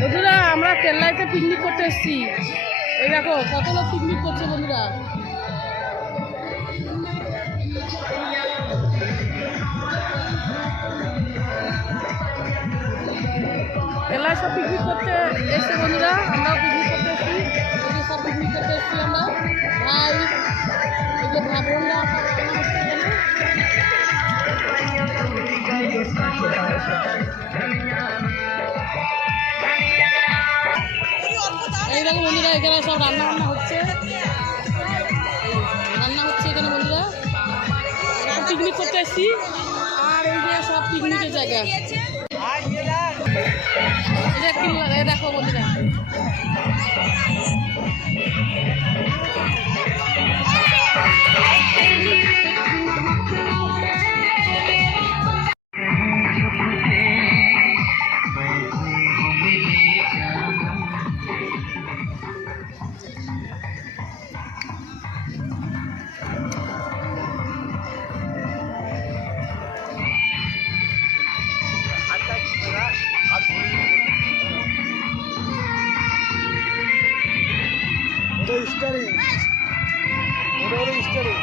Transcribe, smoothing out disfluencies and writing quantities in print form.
বন্ধুরা আমরা কেল্লাইতে পিকনিক করতে এসেছি। এই দেখো কত লোক পিকনিক করছে বন্ধুরা। কেল্লায় সব পিকনিক করতে এসছে বন্ধুরা, আমরাও পিকনিক করতে এসেছি। এই সব পিকনিক করতে এসেছি আমরা, ভাই এই যে ভাবনরা সব রান্না হচ্ছে এখানে। এই দেখো বন্ধুরা এখানে সব রান্না হচ্ছে এখানে বন্ধুরা। পিকনিক করতে এসেছি আর এই যে সব পিকনিকের জায়গা। দেখো বন্ধুরা স্টারিং